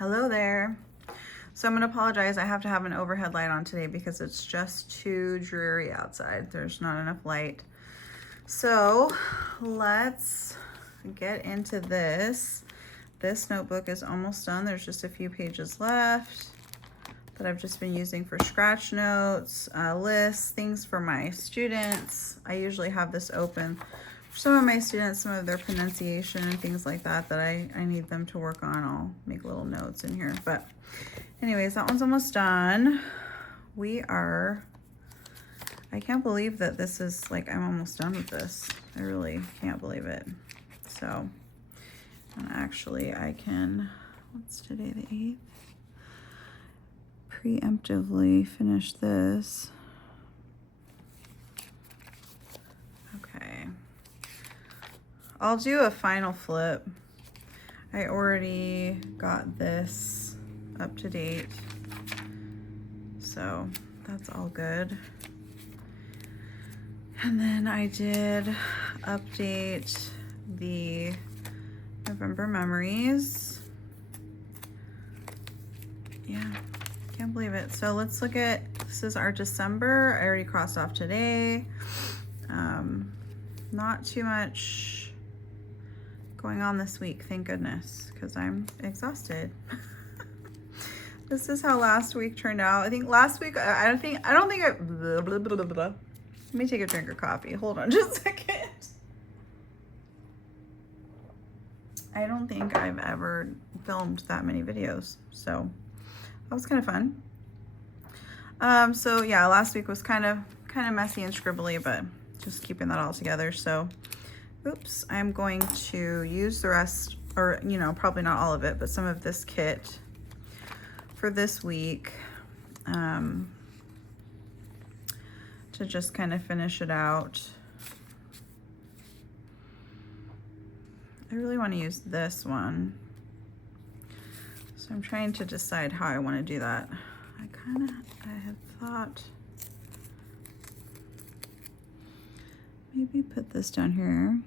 Hello there. So I'm going to apologize. I have to have an overhead light on today because it's just too dreary outside. There's not enough light. So let's get into this. This notebook is almost done. There's just a few pages left that I've just been using for scratch notes, lists, things for my students. I usually have this open for some of my students, some of their pronunciation and things like that I need them to work on. I'll make little notes in here. But anyways, that one's almost done. I can't believe that this is like, I'm almost done with this. I really can't believe it. So, and actually I can, what's today, the 8th? Preemptively finish this. Okay. I'll do a final flip. I already got this up to date, so that's all good. And then I did update the November memories. Yeah, can't believe it. So let's look at, this is our December. I already crossed off today. Not too much going on this week, thank goodness, because I'm exhausted. This is how last week turned out. I think last week, I don't think blah, blah, blah, blah. Let me take a drink of coffee. Hold on just a second. I don't think I've ever filmed that many videos, so that was kind of fun. So yeah, last week was kind of messy and scribbly, but just keeping that all together. So, oops, I'm going to use the rest, or probably not all of it, but some of this kit for this week to just kind of finish it out. I really want to use this one, so I'm trying to decide how I want to do that. I had thought maybe put this down here.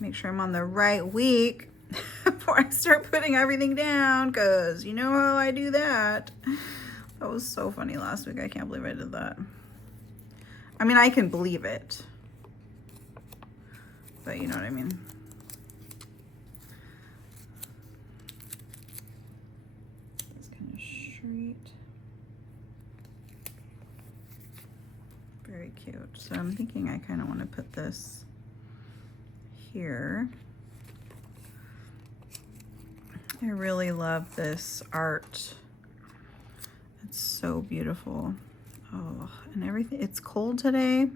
Make sure I'm on the right week before I start putting everything down, because you know how I do that. That was so funny last week. I can't believe I did that. I mean, I can believe it, but you know what I mean. It's kind of straight. Very cute. So I'm thinking I kind of want to put this here. I really love this art. It's so beautiful. Oh, and everything, it's cold today.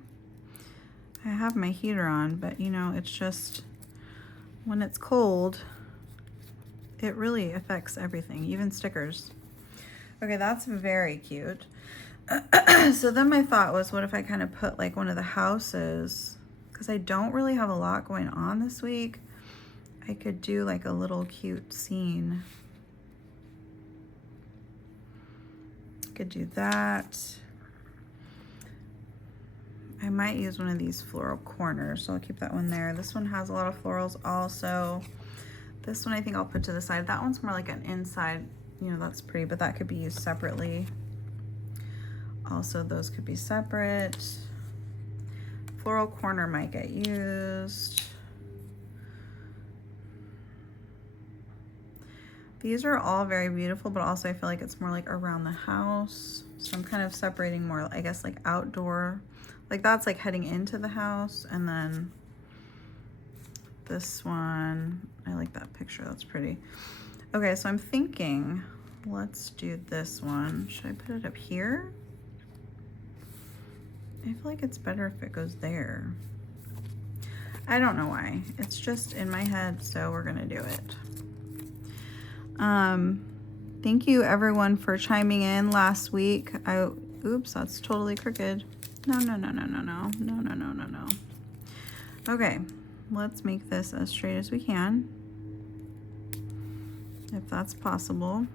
I have my heater on, but it's just, when it's cold, it really affects everything, even stickers. Okay, that's very cute. So then my thought was, what if I kind of put like one of the houses, because I don't really have a lot going on this week. I could do like a little cute scene. Could do that. I might use one of these floral corners, so I'll keep that one there. This one has a lot of florals also. This one I think I'll put to the side. That one's more like an inside, that's pretty, but that could be used separately. Also, those could be separate. Floral corner might get used. These are all very beautiful, but also I feel like it's more like around the house. So I'm kind of separating more, I guess, like outdoor. Like that's like heading into the house. And then this one, I like that picture, that's pretty. Okay, so I'm thinking, let's do this one. Should I put it up here? I feel like it's better if it goes there. I don't know why. It's just in my head, so we're gonna do it. Thank you everyone for chiming in last week. Oops, that's totally crooked. No. Okay, let's make this as straight as we can, if that's possible.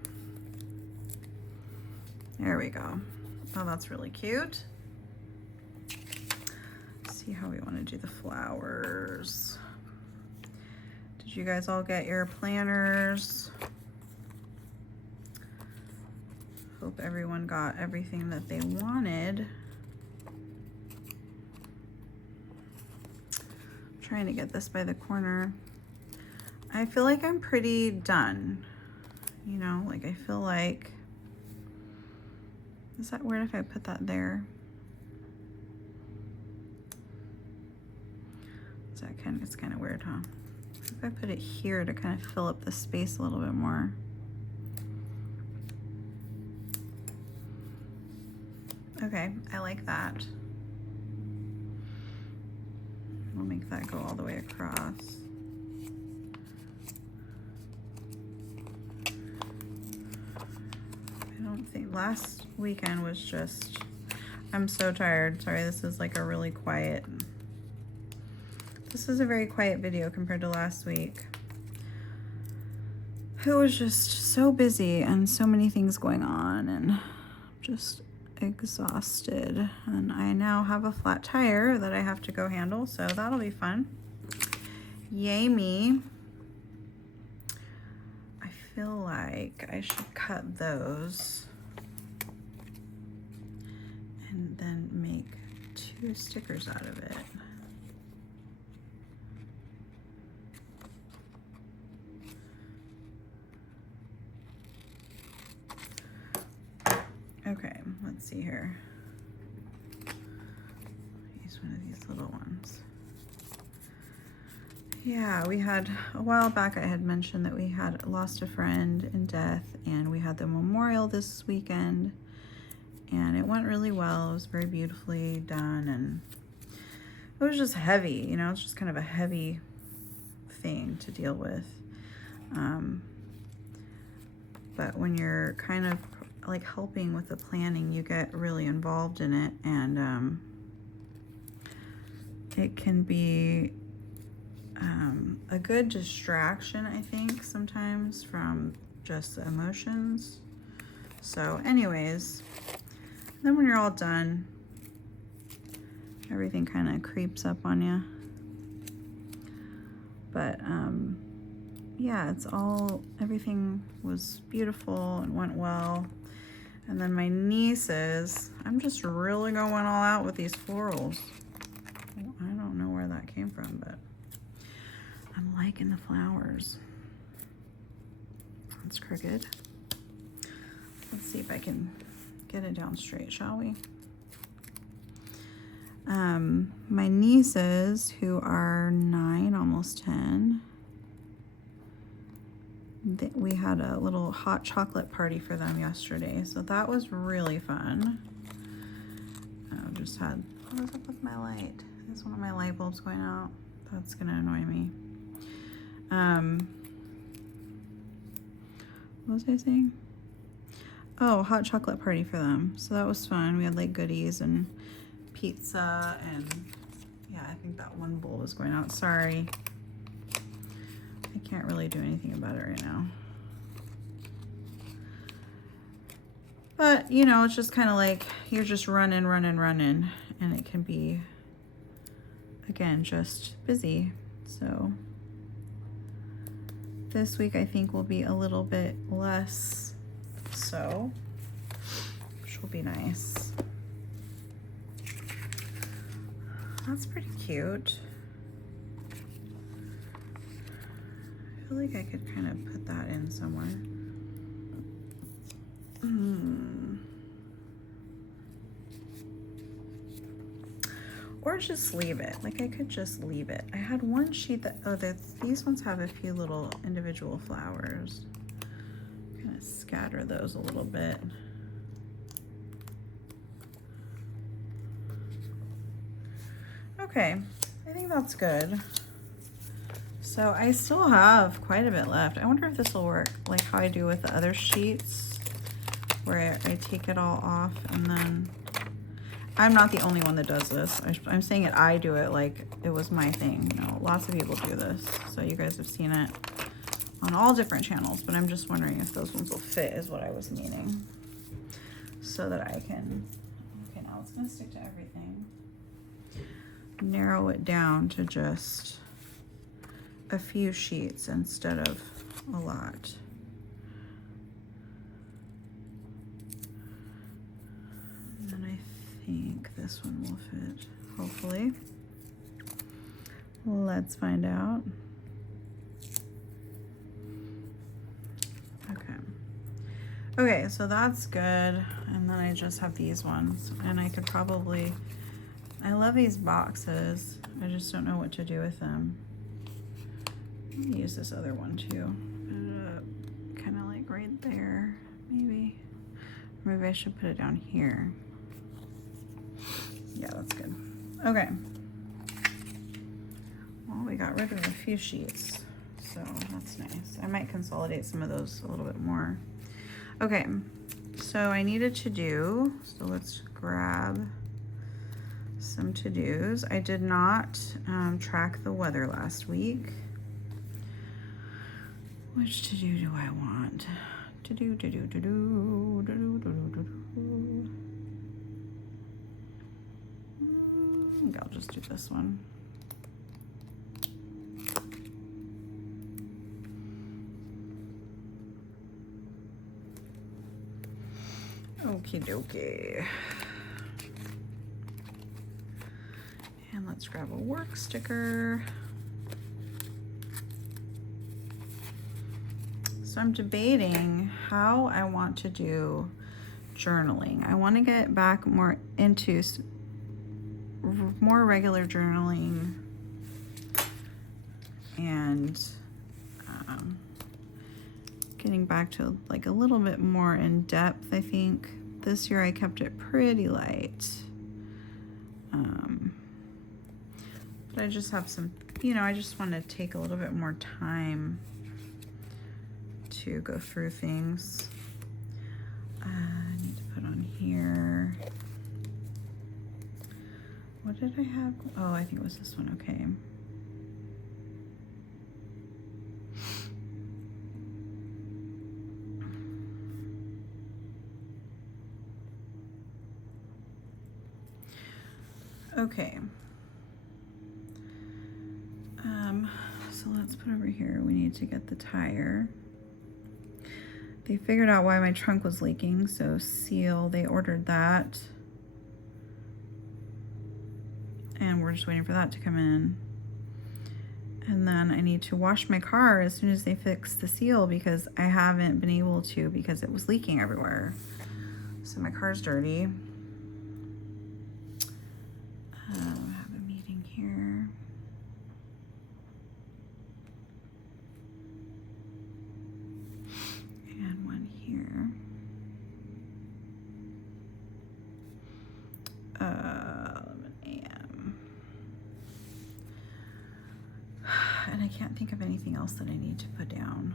There we go. Oh, that's really cute. See how we want to do the flowers. Did you guys all get your planners? Hope everyone got everything that they wanted. I'm trying to get this by the corner. I feel like I'm pretty done. You know, like I feel like, is that weird if I put that there? Is that kind of, it's kind of weird, huh? If I put it here to kind of fill up the space a little bit more. Okay, I like that. We'll make that go all the way across. I don't think, last weekend was just, I'm so tired. Sorry, this is like a really quiet, this is a very quiet video compared to last week. It was just so busy and so many things going on and just exhausted. And I now have a flat tire that I have to go handle, so that'll be fun. Yay me. I feel like I should cut those and then make 2 stickers out of it. Okay, let's see here. Use one of these little ones. Yeah, we had, a while back I had mentioned that we had lost a friend in death, and we had the memorial this weekend, and it went really well. It was very beautifully done, and it was just heavy, you know, it's just kind of a heavy thing to deal with. But when you're kind of like helping with the planning, you get really involved in it, and it can be a good distraction, I think, sometimes from just the emotions. So anyways, then when you're all done, everything kind of creeps up on you. But yeah, it's all, everything was beautiful and went well. And then my nieces, I'm just really going all out with these florals. I don't know where that came from, but I'm liking the flowers. It's crooked. Let's see if I can get it down straight, shall we? My nieces, who are 9, almost 10, we had a little hot chocolate party for them yesterday, so that was really fun. I just had, what is up with my light? Is one of my light bulbs going out? That's gonna annoy me. What was I saying? Oh, hot chocolate party for them. So that was fun. We had like goodies and pizza, and yeah, I think that one bowl is going out. Sorry. I can't really do anything about it right now. But, you know, it's just kind of like you're just running, and it can be, again, just busy. So this week I think will be a little bit less so, which will be nice. That's pretty cute. I feel like I could kind of put that in somewhere. Or just leave it. Like I could just leave it. I had one sheet that, oh, these ones have a few little individual flowers. Kind of scatter those a little bit. Okay, I think that's good. So I still have quite a bit left. I wonder if this will work like how I do with the other sheets, where I take it all off, and then I'm not the only one that does this. I'm saying it, I do it like it was my thing. You know, lots of people do this. So you guys have seen it on all different channels, but I'm just wondering if those ones will fit is what I was meaning. So that I can, okay, now it's gonna stick to everything. Narrow it down to just a few sheets instead of a lot. And then I think this one will fit, hopefully. Let's find out. Okay. Okay, so that's good. And then I just have these ones. And I could probably, I love these boxes. I just don't know what to do with them. I'm gonna use this other one too. Put it up kind of like right there, maybe. Maybe I should put it down here. Yeah, that's good. Okay. Well, we got rid of a few sheets, so that's nice. I might consolidate some of those a little bit more. Okay, so I needed to do, so let's grab some to-dos. I did not track the weather last week. Which to-do do I want? To-do, to-do, to-do, to-do, to-do, to-do. I think I'll just do this one. Okie dokie. And let's grab a work sticker. So I'm debating how I want to do journaling. I want to get back more into more regular journaling and getting back to like a little bit more in depth. I think this year I kept it pretty light. But I just have some, you know, I just want to take a little bit more time to go through things. I need to put on here. What did I have? Oh, I think it was this one. Okay. Okay. So let's put over here, we need to get the tire. They figured out why my trunk was leaking, so seal, they ordered that. And we're just waiting for that to come in. And then I need to wash my car as soon as they fix the seal because I haven't been able to because it was leaking everywhere. So my car's dirty. I have a meeting here. And one here. 11 a.m. And I can't think of anything else that I need to put down.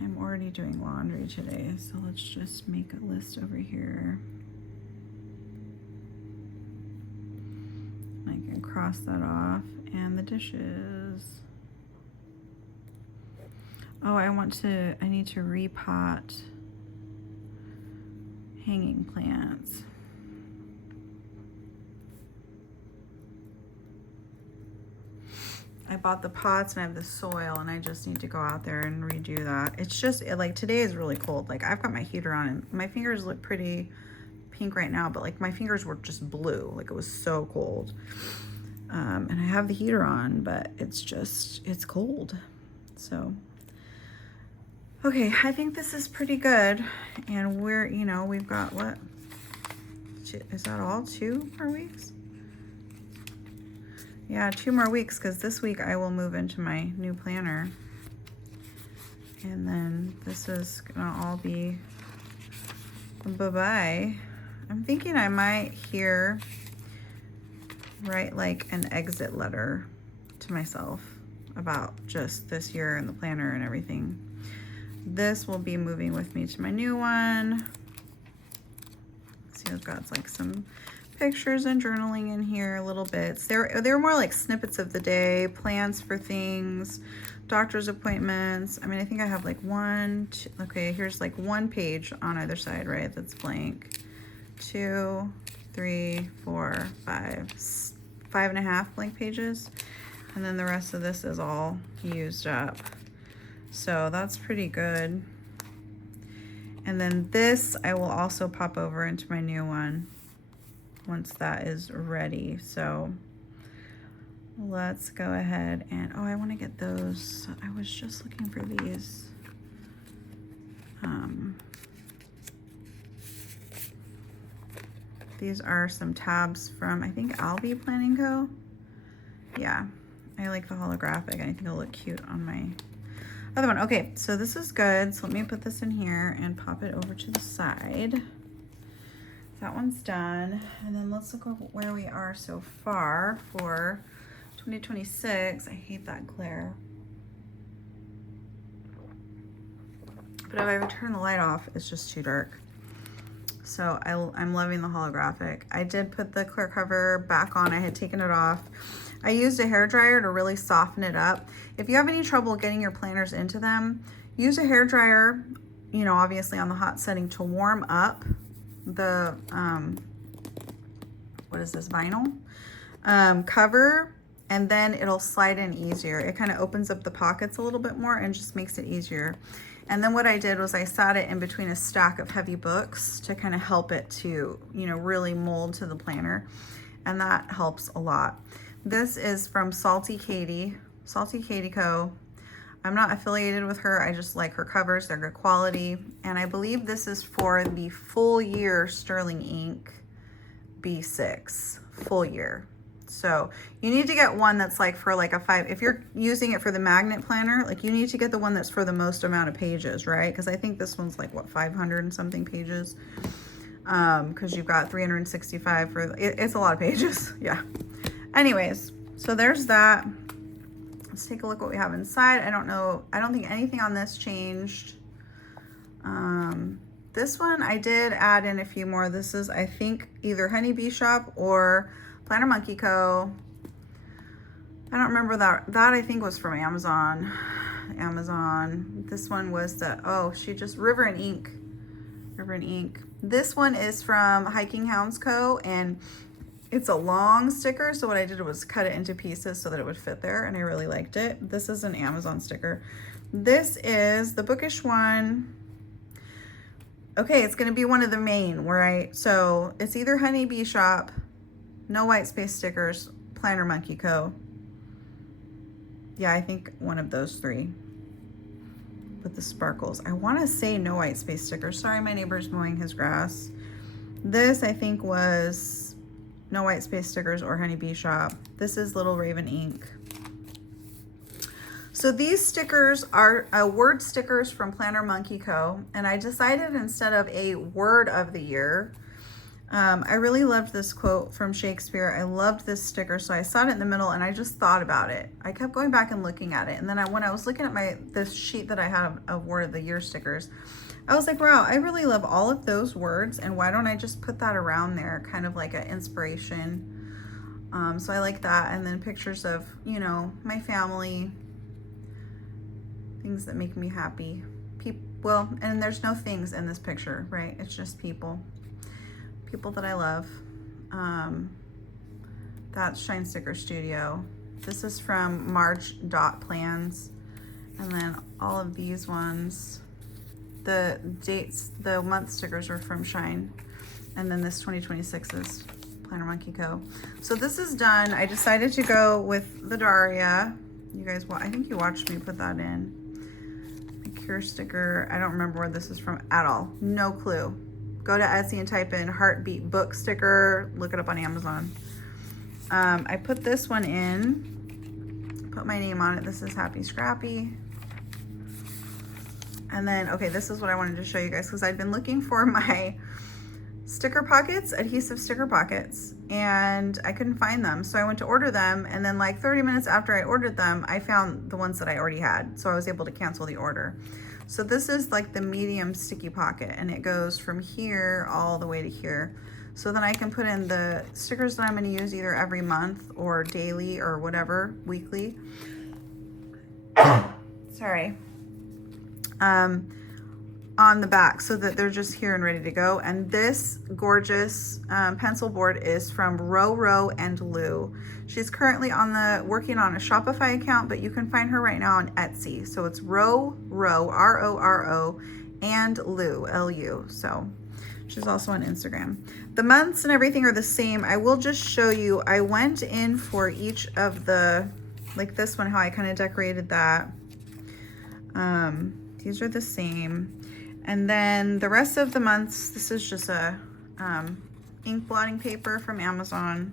I'm already doing laundry today, so let's just make a list over here. I can cross that off. And the dishes. Oh, I need to repot hanging plants. I bought the pots and I have the soil and I just need to go out there and redo that. It's just, like today is really cold. Like I've got my heater on and my fingers look pretty pink right now, but like my fingers were just blue. Like it was so cold. And I have the heater on, but it's cold. So, okay, I think this is pretty good. And we're, you know, we've got what? Is that all? 2 more weeks? Yeah, 2 more weeks, because this week I will move into my new planner. And then this is gonna all be bye-bye. I'm thinking I might here write like an exit letter to myself about just this year and the planner and everything. This will be moving with me to my new one. See, I've got like some pictures and journaling in here, little bits. They were more like snippets of the day, plans for things, doctor's appointments. I mean, I think I have like 1, 2, okay, here's like 1 page on either side, right? That's blank. 2, 3, 4, 5, 5.5 blank pages. And then the rest of this is all used up. So that's pretty good. And then this I will also pop over into my new one once that is ready. So let's go ahead and, oh, I want to get those. I was just looking for these. These are some tabs from, I think, PlannerMonkeyCo. Yeah, I like the holographic. I think it'll look cute on my other one. Okay, so this is good. So let me put this in here and pop it over to the side. That one's done. And then let's look at where we are so far for 2026. I hate that glare. But if I ever turn the light off, it's just too dark. So I'm loving the holographic. I did put the clear cover back on. I had taken it off. I used a hairdryer to really soften it up. If you have any trouble getting your planners into them, use a hairdryer, you know, obviously on the hot setting to warm up the, what is this, vinyl cover, and then it'll slide in easier. It kind of opens up the pockets a little bit more and just makes it easier. And then what I did was I sat it in between a stack of heavy books to kind of help it to, you know, really mold to the planner. And that helps a lot. This is from Salty Katie, Co. I'm not affiliated with her. I just like her covers. They're good quality. And I believe this is for the full year Sterling Ink B6, full year. So you need to get one that's like for like a 5, if you're using it for the magnet planner, like you need to get the one that's for the most amount of pages, right? Because I think this one's like what, 500 and something pages, because you've got 365 for, it's a lot of pages. Yeah. Anyways, so there's that. Let's take a look what we have inside. I don't know, I don't think anything on this changed. This one I did add in a few more. This is, I think, either Honeybee Shop or PlannerMonkeyCo. I don't remember that. That I think was from Amazon. This one was the, oh, she just, River and Ink. This one is from Hiking Hounds Co. And it's a long sticker. So what I did was cut it into pieces so that it would fit there. And I really liked it. This is an Amazon sticker. This is the bookish one. Okay, it's going to be one of the main, right? So it's either Honeybee Shop, no white space stickers, PlannerMonkeyCo. Yeah, I think one of those three with the sparkles. I want to say no white space stickers. Sorry, my neighbor's mowing his grass. This, I think, was no white space stickers or Honeybee Shop. This is Little Raven Ink. So these stickers are word stickers from PlannerMonkeyCo, and I decided instead of a word of the year, I really loved this quote from Shakespeare. I loved this sticker, so I saw it in the middle and I just thought about it. I kept going back and looking at it, and then when I was looking at this sheet that I had of word of the year stickers, I was like, wow, I really love all of those words, and why don't I just put that around there, kind of like an inspiration. So I like that, and then pictures of, you know, my family, things that make me happy. Well, and there's no things in this picture, right? It's just people that I love. That's Shine Sticker Studio. This is from March Dot Plans. And then all of these ones, the dates, the month stickers are from Shine. And then this 2026 is PlannerMonkeyCo. So this is done. I decided to go with the Daria. You guys, I think you watched me put that in. Cure sticker. I don't remember where this is from at all. No clue. Go to Etsy and type in Heartbeat Book Sticker. Look it up on Amazon. I put this one in. Put my name on it. This is Happy Scrappy. And then, okay, this is what I wanted to show you guys, because I'd been looking for my sticker pockets, adhesive sticker pockets, and I couldn't find them. So I went to order them, and then like 30 minutes after I ordered them, I found the ones that I already had. So I was able to cancel the order. So this is like the medium sticky pocket, and it goes from here all the way to here. So then I can put in the stickers that I'm going to use either every month or daily or whatever, weekly. Sorry. on the back so that they're just here and ready to go. And this gorgeous pencil board is from Ro and Lou. She's currently working on a Shopify account, but you can find her right now on Etsy. So it's Ro, R-O-R-O, and Lou, L-U. So she's also on Instagram. The months and everything are the same. I will just show you, I went in for each of the, like this one, how I kind of decorated that. These are the same. And then the rest of the months, this is just a ink blotting paper from Amazon.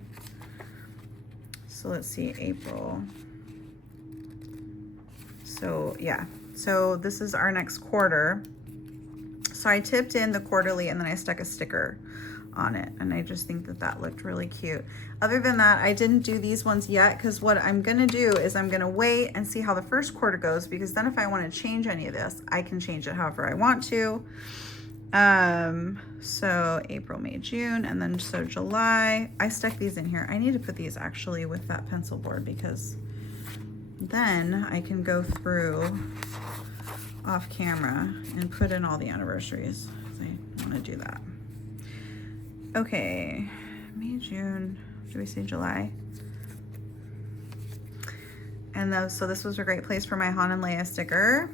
So let's see, April. So yeah, so this is our next quarter. So I tipped in the quarterly and then I stuck a sticker on it. And I just think that that looked really cute. Other than that, I didn't do these ones yet because what I'm gonna do is I'm gonna wait and see how the first quarter goes, because then if I want to change any of this, I can change it however I want to. So April, May, June, and then so July. I stuck these in here. I need to put these actually with that pencil board because then I can go through off camera and put in all the anniversaries. I want to do that. Okay, May, June, do we say July? And so this was a great place for my Han and Leia sticker.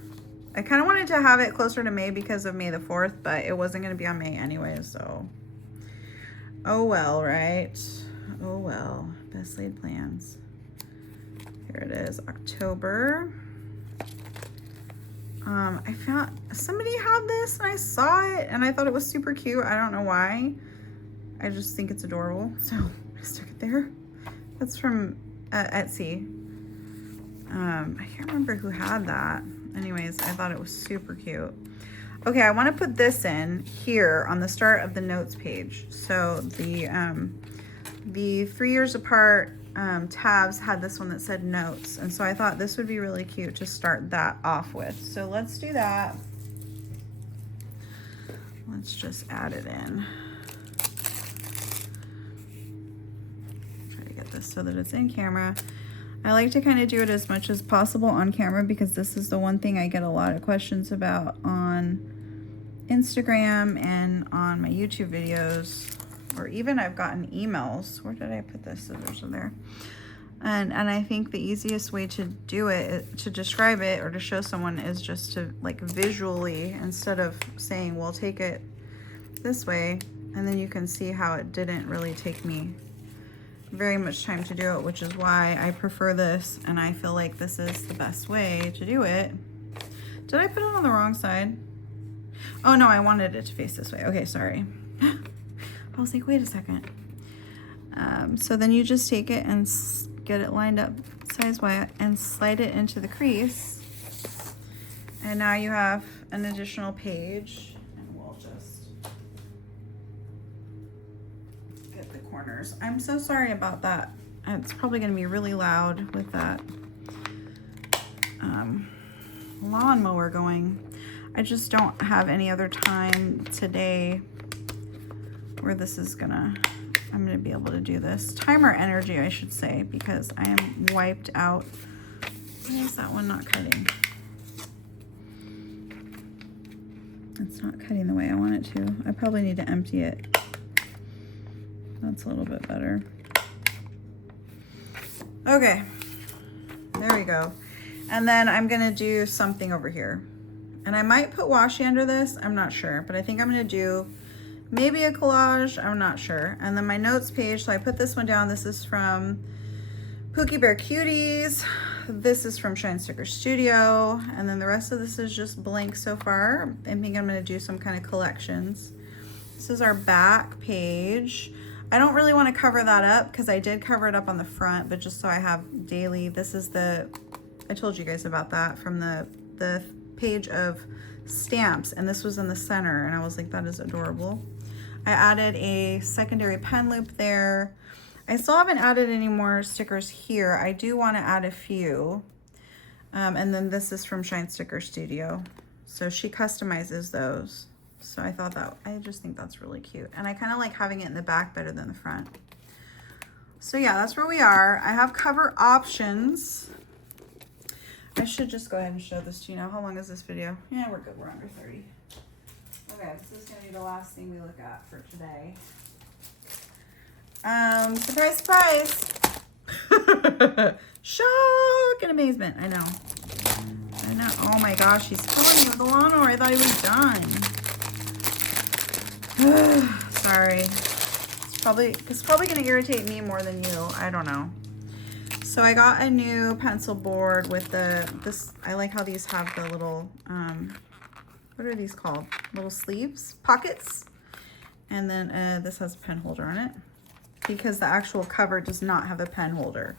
I kind of wanted to have it closer to May because of May the 4th, but it wasn't going to be on May anyway, so. Oh well, right? Oh well, best laid plans. Here it is, October. I found, somebody had this and I saw it and I thought it was super cute. I don't know why. I just think it's adorable, so I stuck it there. That's from Etsy. I can't remember who had that. Anyways, I thought it was super cute. Okay, I want to put this in here on the start of the notes page. So the 3 years apart tabs had this one that said notes, and so I thought this would be really cute to start that off with. So let's do that. Let's just add it in. This so that it's in camera. I like to kind of do it as much as possible on camera because this is the one thing I get a lot of questions about on Instagram and on my YouTube videos, or even I've gotten emails. Where did I put this? Scissors are there. And I think the easiest way to do it, to describe it or to show someone, is just to like visually, instead of saying, well, take it this way, and then you can see how it didn't really take me very much time to do it, which is why I prefer this, and I feel like this is the best way to do it. Did I put it on the wrong side? Oh no, I wanted it to face this way. Okay, sorry. I was like, wait a second. So then you just take it and get it lined up size-wise and slide it into the crease. And now you have an additional page, and we'll just get the corners. I'm so sorry about that. It's probably going to be really loud with that lawnmower going. I just don't have any other time today where this is I'm gonna be able to do this. Time or energy, I should say, because I am wiped out. Why is that one not cutting? It's not cutting the way I want it to. I probably need to empty it. That's a little bit better. Okay, there we go. And then I'm gonna do something over here. And I might put washi under this, I'm not sure, but I think I'm gonna do maybe a collage, I'm not sure. And then my notes page, so I put this one down. This is from Pookie Bear Cuties. This is from Shine Sticker Studio. And then the rest of this is just blank so far. I think I'm gonna do some kind of collections. This is our back page. I don't really wanna cover that up because I did cover it up on the front, but just so I have daily, this is I told you guys about that from the page of stamps, and this was in the center, and I was like, that is adorable. I added a secondary pen loop there. I still haven't added any more stickers here. I do want to add a few. And then this is from Shine Sticker Studio. So she customizes those. So I just think that's really cute. And I kind of like having it in the back better than the front. So yeah, that's where we are. I have cover options. I should just go ahead and show this to you now. How long is this video? Yeah, we're good. We're under 30. Okay, this is gonna be the last thing we look at for today. Surprise, surprise. Shock and amazement. I know. Oh my gosh, he's killing me with the lawnmower. I thought he was done. Sorry. It's probably gonna irritate me more than you. I don't know. So I got a new pencil board with this. I like how these have the little, what are these called? Little sleeves, pockets. And then this has a pen holder on it because the actual cover does not have a pen holder.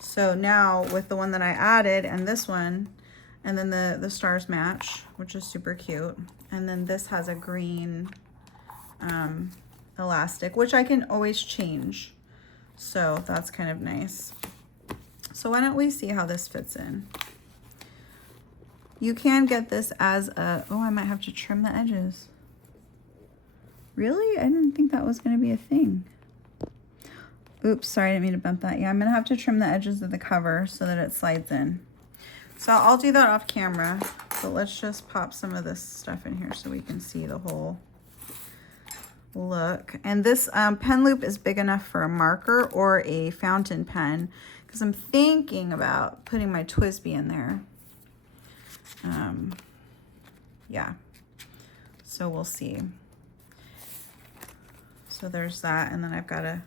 So now with the one that I added and this one, and then the stars match, which is super cute. And then this has a green elastic, which I can always change. So that's kind of nice. So why don't we see how this fits in? You can get this as a, oh, I might have to trim the edges. Really? I didn't think that was going to be a thing. Oops, sorry, I didn't mean to bump that. Yeah, I'm going to have to trim the edges of the cover so that it slides in. So I'll do that off camera, but let's just pop some of this stuff in here so we can see the whole look. And this pen loop is big enough for a marker or a fountain pen because I'm thinking about putting my TWSBI in there. Yeah, so we'll see. So there's that, and then I've got to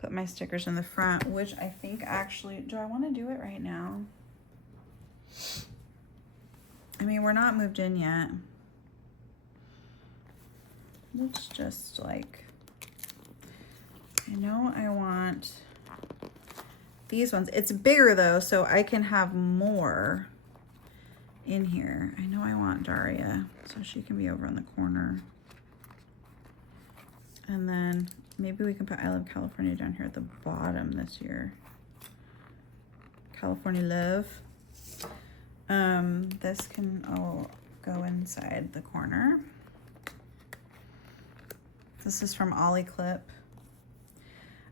put my stickers in the front, which I think actually, do I want to do it right now? I mean, we're not moved in yet. Let's just like, I know I want these ones. It's bigger though, so I can have more in here. I know I want Daria, so she can be over in the corner. And then maybe we can put I Love California down here at the bottom this year. California Love. This can all go inside the corner. This is from Ollie Clip.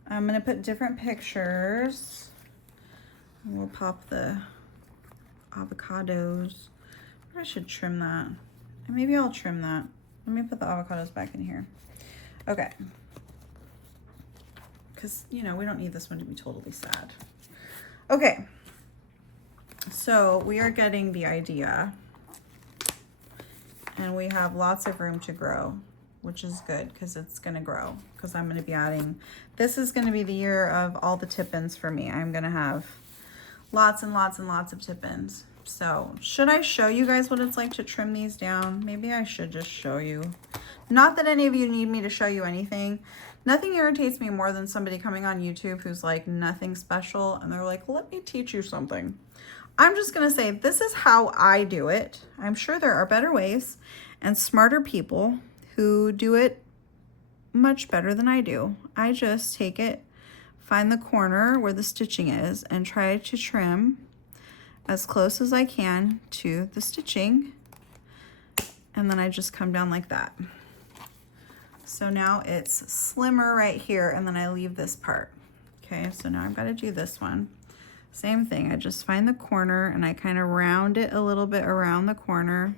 I'm gonna put different pictures. And we'll pop the avocados. I should trim that. And maybe I'll trim that. Let me put the avocados back in here. Okay. Because, you know, we don't need this one to be totally sad. Okay. So we are getting the idea. And we have lots of room to grow, which is good because it's going to grow. Because I'm going to be adding, this is going to be the year of all the tip-ins for me. I'm going to have lots and lots and lots of tip-ins. So should I show you guys what it's like to trim these down? Maybe I should just show you. Not that any of you need me to show you anything. Nothing irritates me more than somebody coming on YouTube who's like nothing special and they're like, let me teach you something. I'm just gonna say, this is how I do it. I'm sure there are better ways and smarter people who do it much better than I do. I just take it, find the corner where the stitching is and try to trim as close as I can to the stitching. And then I just come down like that. So now it's slimmer right here and then I leave this part. Okay, so now I've got to do this one. Same thing, I just find the corner and I kind of round it a little bit around the corner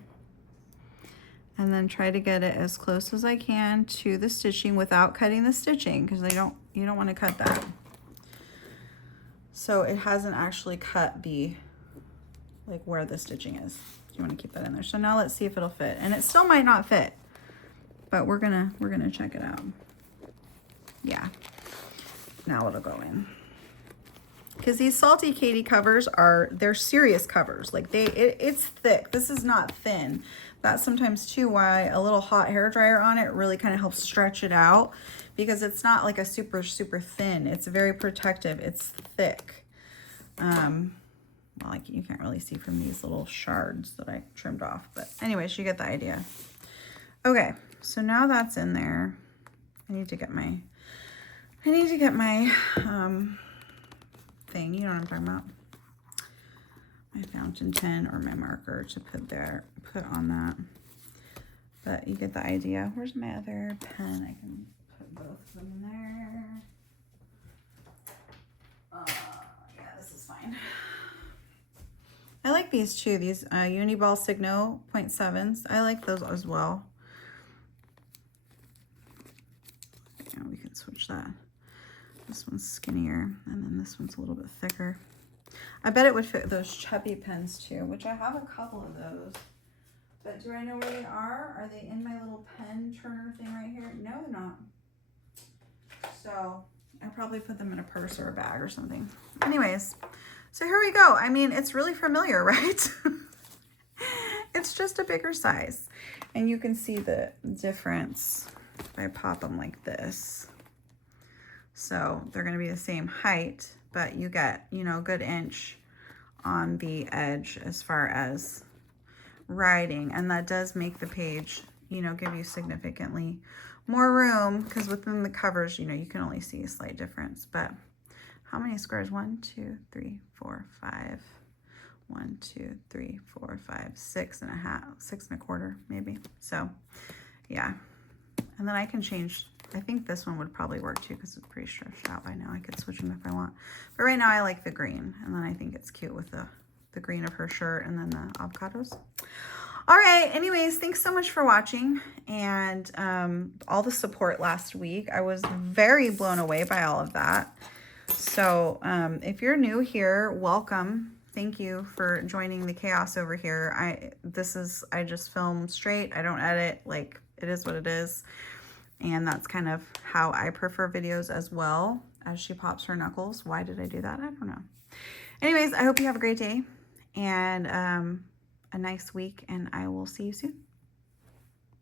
and then try to get it as close as I can to the stitching without cutting the stitching because you don't want to cut that. So it hasn't actually cut the, like where the stitching is. You want to keep that in there. So now let's see if it'll fit. And it still might not fit, but we're gonna check it out. Yeah, now it'll go in. Because these Salty Katie covers they're serious covers. Like it's thick. This is not thin. That's sometimes too why a little hot hair dryer on it really kind of helps stretch it out because it's not like a super, super thin. It's very protective. It's thick. Well, like you can't really see from these little shards that I trimmed off, but anyways, you get the idea. Okay, so now that's in there. I need to get my thing, you know what I'm talking about. My fountain pen or my marker to put on that. But you get the idea. Where's my other pen? I can put both of them in there. Yeah, this is fine. I like these too, these Uniball Signo 0.7s. I like those as well. might switch that. This one's skinnier, and then this one's a little bit thicker. I bet it would fit those chubby pens too, which I have a couple of those. But do I know where they are? Are they in my little pen turner thing right here? No, they're not. So I probably put them in a purse or a bag or something. Anyways, so here we go. I mean, it's really familiar, right? It's just a bigger size. And you can see the difference if I pop them like this. So they're going to be the same height, but you get, you know, a good inch on the edge as far as writing. And that does make the page, you know, give you significantly more room, because within the covers, you know, you can only see a slight difference. But how many squares? 1, 2, 3, 4, 5. 1, 2, 3, 4, 5, 6 and a half, 6 and a quarter, maybe. So yeah. And then I can change. I think this one would probably work too, because it's pretty stretched out by now. I could switch them if I want. But right now I like the green. And then I think it's cute with the green of her shirt and then the avocados. All right. Anyways, thanks so much for watching and all the support last week. I was very blown away by all of that. So if you're new here, welcome. Thank you for joining the chaos over here. I just film straight. I don't edit. Like, it is what it is. And that's kind of how I prefer videos as well, as she pops her knuckles. Why did I do that? I don't know. Anyways, I hope you have a great day and a nice week, and I will see you soon.